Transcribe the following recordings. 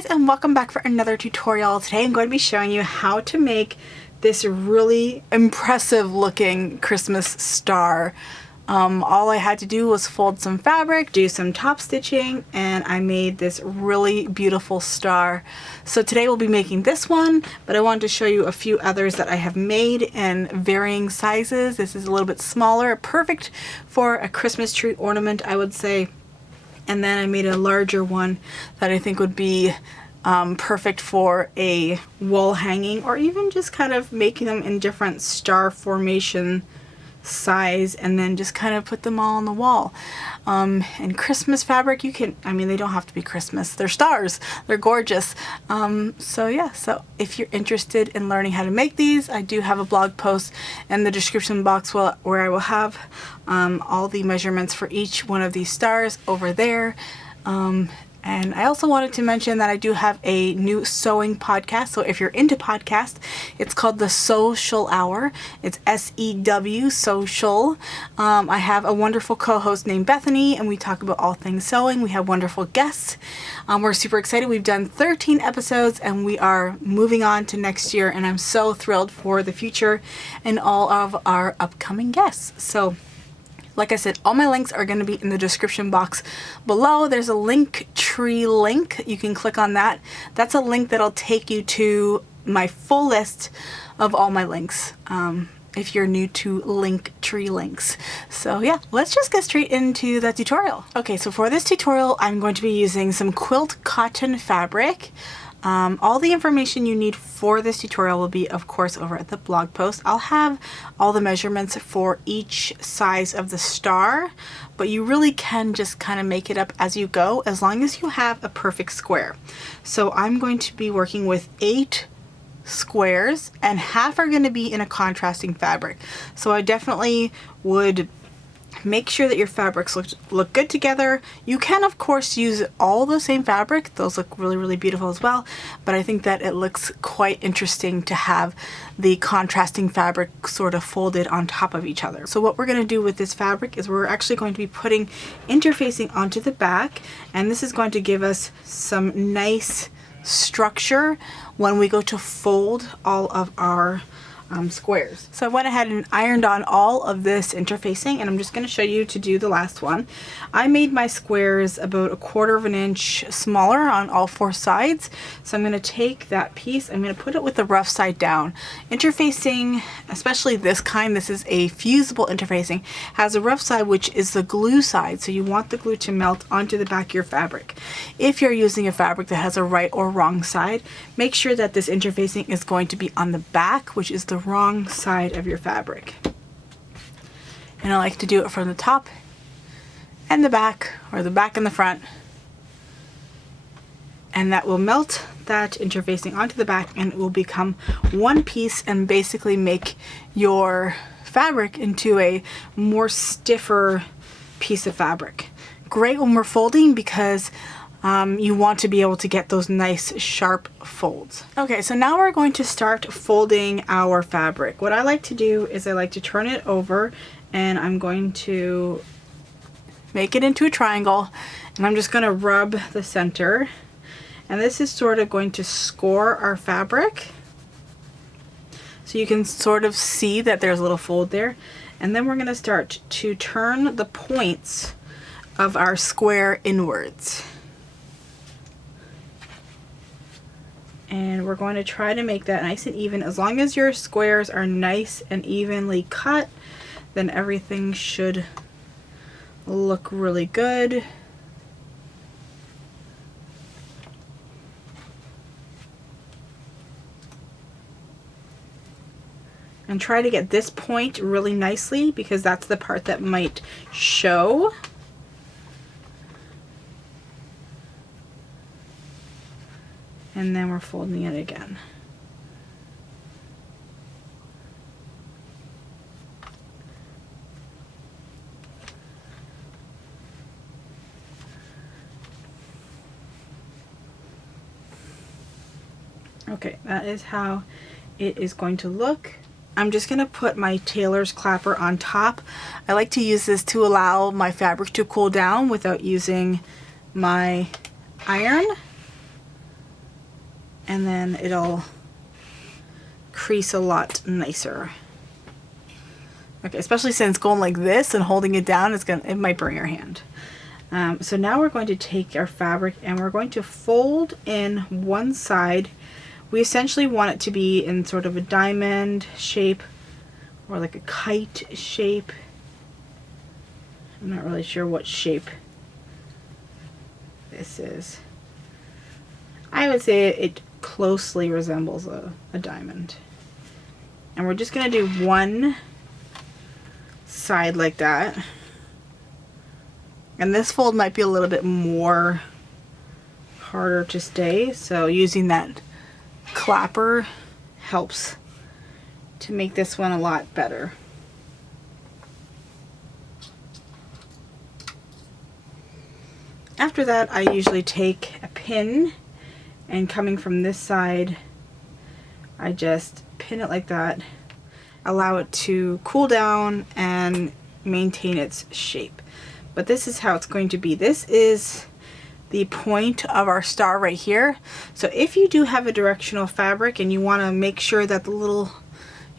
guys, and welcome back for another tutorial. Today I'm going to be showing you how to make this really impressive looking Christmas star. All I had to do was fold some fabric, do some top stitching, and I made this really beautiful star. So today we'll be making this one, but I wanted to show you a few others that I have made in varying sizes. This is a little bit smaller, perfect for a Christmas tree ornament, I would say. And then I made a larger one that I think would be perfect for a wall hanging, or even just kind of making them in different star formation size and then just kind of put them all on the wall. And Christmas fabric, you can, I mean, they don't have to be Christmas. They're stars. They're gorgeous. So yeah, so if you're interested in learning how to make these, I do have a blog post in the description box where I will have all the measurements for each one of these stars over there. And I also wanted to mention that I do have a new sewing podcast. So if you're into podcasts, it's called the Sewcial Hour. It's S-E-W, Sewcial. I have a wonderful co-host named Bethany, and we talk about all things sewing. We have wonderful guests. We're super excited. We've done 13 episodes, and we are moving on to next year. And I'm so thrilled for the future and all of our upcoming guests. So like I said, all my links are going to be in the description box below. There's a Linktree link. You can click on that. That's a link that'll take you to my full list of all my links, if you're new to Linktree links. So yeah, let's just get straight into the tutorial. Okay, so for this tutorial, I'm going to be using some quilt cotton fabric. All the information you need for this tutorial will be, of course, over at the blog post. I'll have all the measurements for each size of the star, but you really can just kind of make it up as you go, as long as you have a perfect square. So I'm going to be working with 8 squares, and half are going to be in a contrasting fabric. So I definitely would make sure that your fabrics look good together. You can, of course, use all the same fabric. Those look really, really beautiful as well. But I think that it looks quite interesting to have the contrasting fabric sort of folded on top of each other. So what we're going to do with this fabric is we're actually going to be putting interfacing onto the back. And this is going to give us some nice structure when we go to fold all of our squares. So I went ahead and ironed on all of this interfacing, and I'm just going to show you to do the last one. I made my squares about 1/4 of an inch smaller on all 4 sides. So I'm going to take that piece, I'm going to put it with the rough side down. Interfacing, especially this kind, this is a fusible interfacing, has a rough side which is the glue side. So you want the glue to melt onto the back of your fabric. If you're using a fabric that has a right or wrong side, make sure that this interfacing is going to be on the back, which is the wrong side of your fabric. And I like to do it from the top and the back, or the back and the front, and that will melt that interfacing onto the back, and it will become one piece and basically make your fabric into a more stiffer piece of fabric. Great when we're folding, because you want to be able to get those nice sharp folds. Okay, so now we're going to start folding our fabric. What I like to do is I like to turn it over, and I'm going to make it into a triangle, and I'm just going to rub the center. And this is sort of going to score our fabric. So you can sort of see that there's a little fold there. And then we're going to start to turn the points of our square inwards. And we're going to try to make that nice and even. As long as your squares are nice and evenly cut, then everything should look really good. And try to get this point really nicely, because that's the part that might show. And then we're folding it again. Okay, that is how it is going to look. I'm just going to put my tailor's clapper on top. I like to use this to allow my fabric to cool down without using my iron. and then it'll crease a lot nicer. Okay, especially since going like this and holding it down, it might burn your hand. So now we're going to take our fabric and we're going to fold in one side. We essentially want it to be in sort of a diamond shape or like a kite shape. I'm not really sure what shape this is. I would say it closely resembles a diamond. And we're just going to do one side like that. And this fold might be a little bit more harder to stay, so using that clapper helps to make this one a lot better. After that, I usually take a pin, and coming from this side, I just pin it like that, allow it to cool down and maintain its shape. But this is how it's going to be. This is the point of our star right here. So if you do have a directional fabric and you want to make sure that the little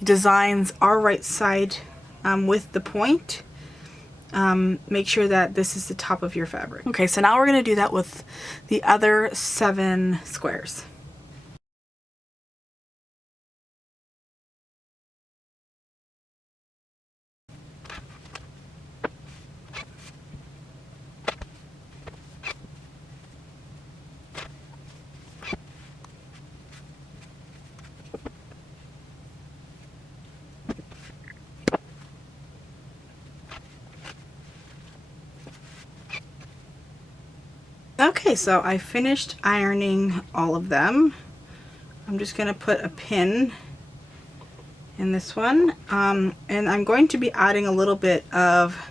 designs are right side with the point, make sure that this is the top of your fabric. Okay, so now we're going to do that with the other 7 squares. Okay, so I finished ironing all of them. I'm just going to put a pin in this one, and I'm going to be adding a little bit of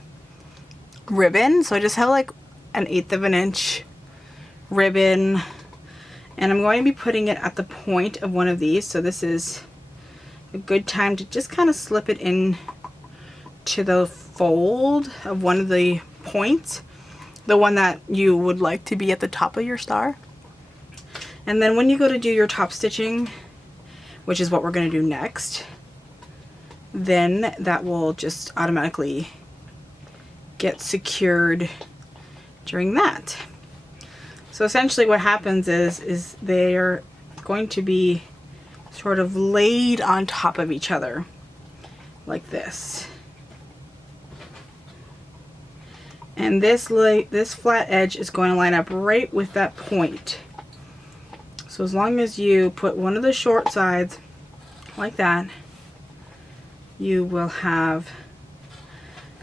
ribbon. So I just have like an 1/8 of an inch ribbon, and I'm going to be putting it at the point of one of these. So this is a good time to just kind of slip it in to the fold of one of the points, the one that you would like to be at the top of your star. And then when you go to do your top stitching, which is what we're going to do next, then that will just automatically get secured during that. So essentially what happens is they're going to be sort of laid on top of each other like this. And this flat edge is going to line up right with that point. So as long as you put one of the short sides like that, you will have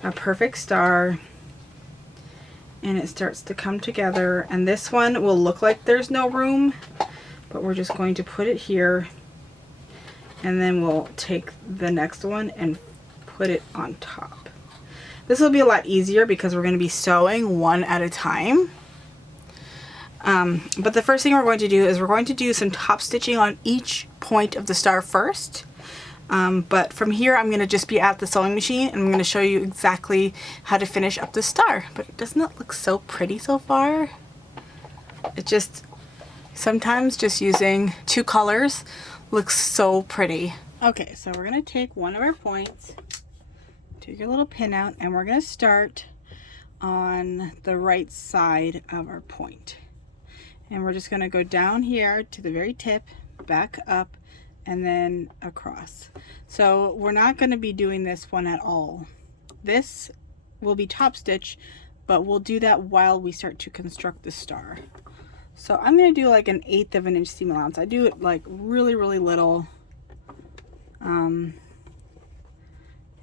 a perfect star, and it starts to come together. And this one will look like there's no room, but we're just going to put it here, and then we'll take the next one and put it on top. This will be a lot easier because we're going to be sewing one at a time. But the first thing we're going to do is we're going to do some top stitching on each point of the star first. But from here I'm going to just be at the sewing machine, and I'm going to show you exactly how to finish up the star. But doesn't it look so pretty so far? It just, sometimes just using 2 colors looks so pretty. Okay, so we're going to take one of our points, take your little pin out, and we're going to start on the right side of our point. And we're just going to go down here to the very tip, back up, and then across. So we're not going to be doing this one at all. This will be top stitch, but we'll do that while we start to construct the star. So I'm going to do like an 1/8 of an inch seam allowance. I do it like really, really little.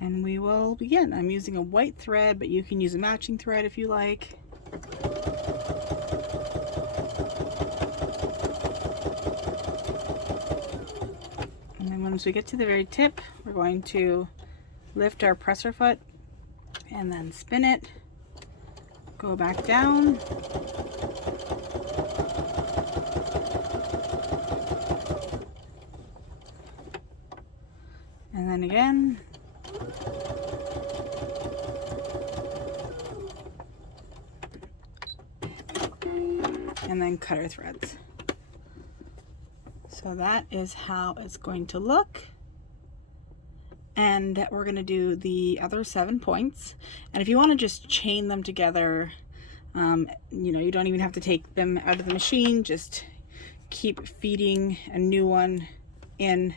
And we will begin. I'm using a white thread, but you can use a matching thread if you like. And then once we get to the very tip, we're going to lift our presser foot and then spin it, go back down, and then again, and then cut our threads. So that is how it's going to look. And we're going to do the other 7 points. And if you want to just chain them together, you know, you don't even have to take them out of the machine. Just keep feeding a new one in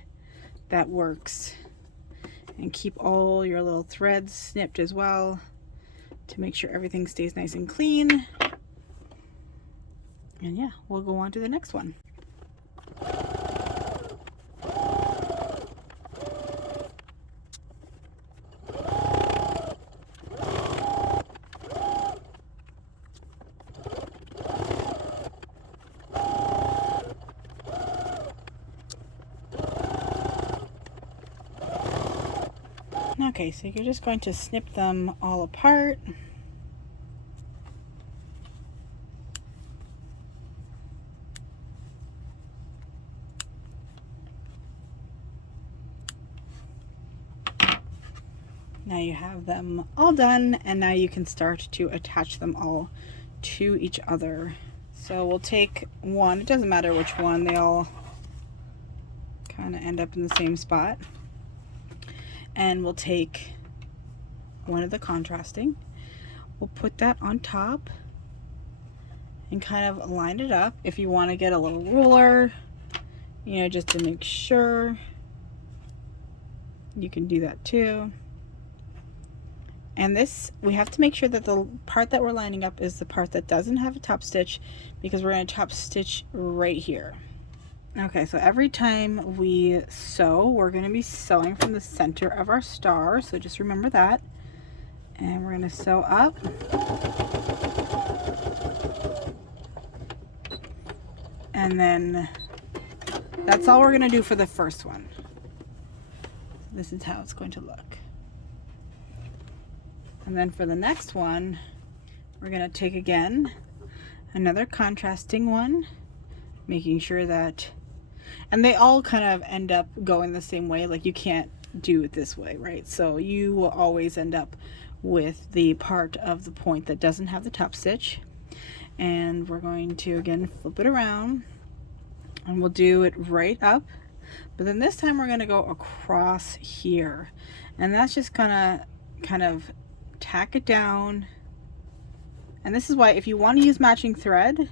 that works. And keep all your little threads snipped as well to make sure everything stays nice and clean. And yeah, we'll go on to the next one. Okay, so you're just going to snip them all apart. Now you have them all done, and now you can start to attach them all to each other. So we'll take one, it doesn't matter which one, they all kind of end up in the same spot. And we'll take one of the contrasting, we'll put that on top and kind of line it up. If you want to get a little ruler, you know, just to make sure, you can do that too. And this, we have to make sure that the part that we're lining up is the part that doesn't have a top stitch, because we're going to top stitch right here. Okay, so every time we sew, we're going to be sewing from the center of our star, so just remember that. And we're going to sew up. And then that's all we're going to do for the first one. This is how it's going to look. And then for the next one, we're going to take again another contrasting one, making sure that, and they all kind of end up going the same way, like you can't do it this way, right? So you will always end up with the part of the point that doesn't have the top stitch. And we're going to again flip it around, and we'll do it right up, but then this time we're going to go across here, and that's just gonna kind of tack it down. And this is why, if you want to use matching thread,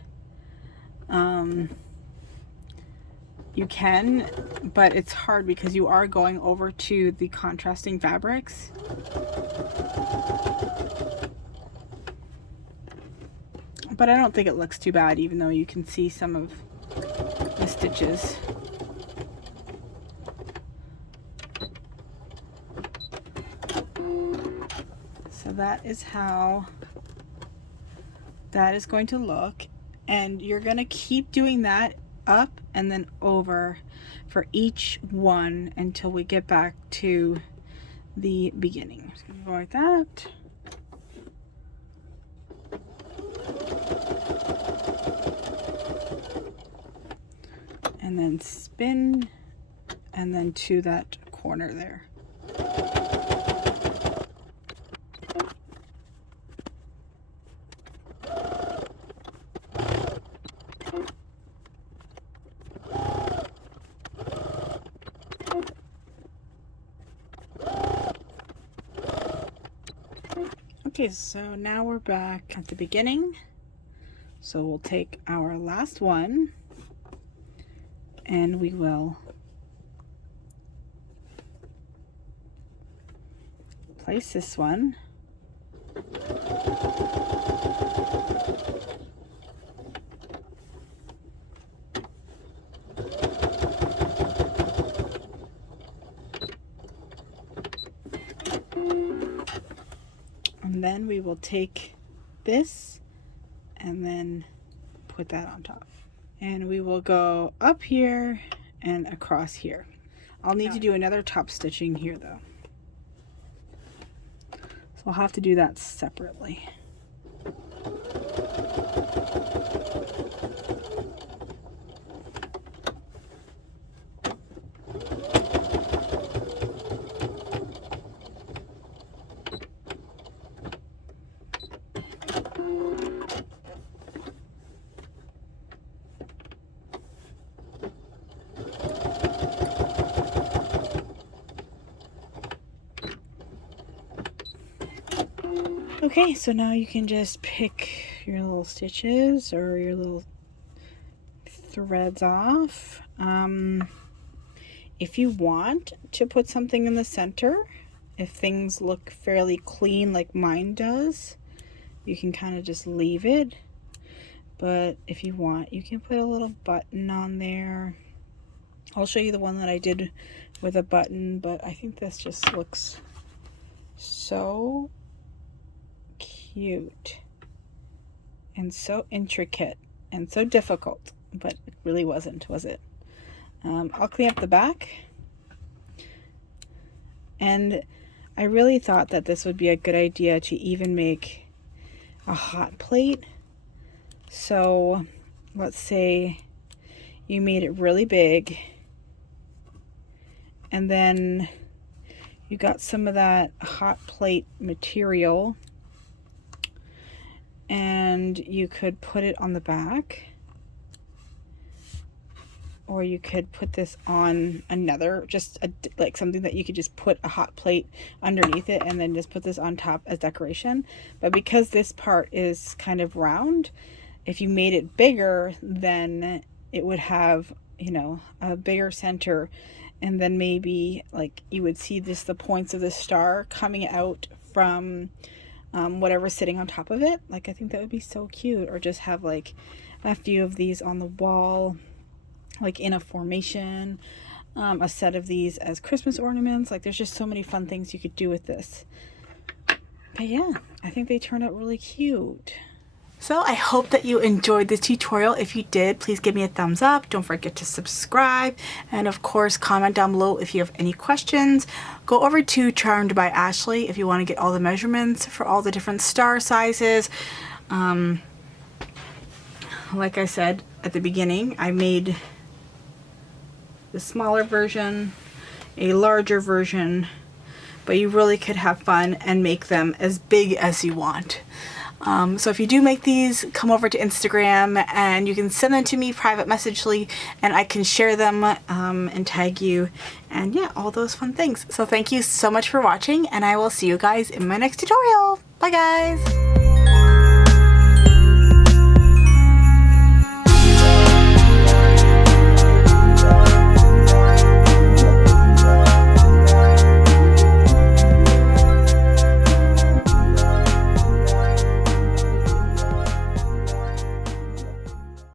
you can, but it's hard because you are going over to the contrasting fabrics. But I don't think it looks too bad, even though you can see some of the stitches. So that is how that is going to look, and you're going to keep doing that up and then over for each one until we get back to the beginning. Just going to go like that. And then spin, and then to that corner there. Okay, so now we're back at the beginning. So we'll take our last one, and we will place this one. And then we will take this and then put that on top. And we will go up here and across here. I'll need to do another top stitching here though. So I'll have to do that separately. Okay, so now you can just pick your little stitches or your little threads off. If you want to put something in the center, if things look fairly clean like mine does, you can kind of just leave it. But if you want, you can put a little button on there. I'll show you the one that I did with a button, but I think this just looks so cute and so intricate and so difficult, but it really wasn't, was it? I'll clean up the back. And I really thought that this would be a good idea to even make a hot plate. So let's say you made it really big, and then you got some of that hot plate material, and you could put it on the back, or you could put this on another, like something that you could just put a hot plate underneath it and then just put this on top as decoration. But because this part is kind of round, if you made it bigger, then it would have, you know, a bigger center, and then maybe like you would see just the points of the star coming out from whatever's sitting on top of it. Like, I think that would be so cute. Or just have like a few of these on the wall, like in a formation, a set of these as Christmas ornaments. Like, there's just so many fun things you could do with this. But yeah, I think they turned out really cute. So I hope that you enjoyed this tutorial. If you did, please give me a thumbs up. Don't forget to subscribe. And of course, comment down below if you have any questions. Go over to Charmed by Ashley if you want to get all the measurements for all the different star sizes. Like I said at the beginning, I made the smaller version, a larger version, but you really could have fun and make them as big as you want. So if you do make these, come over to Instagram and you can send them to me private messagely, and I can share them and tag you, and yeah, all those fun things. So thank you so much for watching, and I will see you guys in my next tutorial. Bye guys!